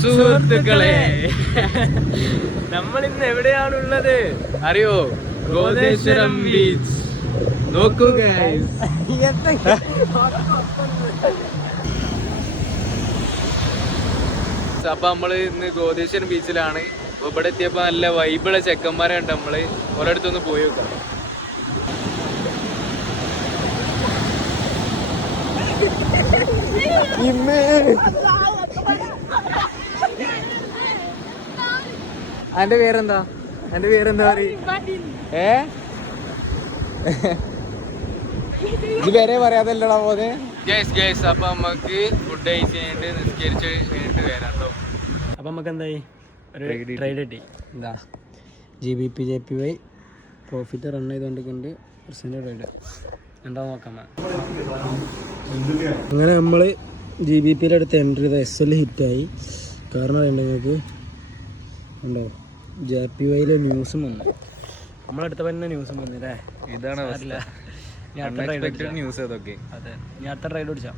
സുഹൃത്തുക്കളെ, നമ്മൾ ഇന്ന് എവിടെയാണുള്ളത് അറിയോ? ഗോദേശ്വരം ബീച്ച്. നോക്കൂ ഗൈസ്, അപ്പൊ നമ്മള് ഇന്ന് ഗോദേശ്വരം ബീച്ചിലാണ്. ഇവിടെ എത്തിയപ്പോ നല്ല വൈബിള ചെക്കന്മാരെ ഉണ്ട്. നമ്മള് ഒരിടത്തൊന്ന് പോയി നോക്കാം. അന്റെ പേരെന്താ? എന്റെ പേരെന്താ പറയും? ഇത് പേരെ പറയാതല്ലടാ പോലെ. അപ്പൊ നമുക്ക് ഫുഡ് കഴിച്ച് കഴിഞ്ഞിട്ട് നിസ്കരിച്ച് കഴിഞ്ഞിട്ട് വരാം കേട്ടോ. അപ്പൊ നമുക്ക് എന്തായി ഒരു ട്രൈഡ് കിട്ടി. എന്താ GBP/JPY പ്രോഫിറ്റ് റൺ ചെയ്തുകൊണ്ടിരിക്കുന്നുണ്ട്. റൈഡ് എന്താ നോക്കാം. അങ്ങനെ നമ്മള് GBPയുടെ അടുത്ത് എൻട്രി ചെയ്ത SL ഹിറ്റായി. കാരണം അറിയണ്ട നിങ്ങൾക്ക് ഉണ്ടോ, JPYയിലെ ന്യൂസും വന്നു. നമ്മളടുത്ത തന്നെ ന്യൂസും വന്നില്ലേ? ഇതാണ് ന്യൂസ്. അതെ, ഞാൻ അടുത്ത റൈഡ് പിടിച്ചാം.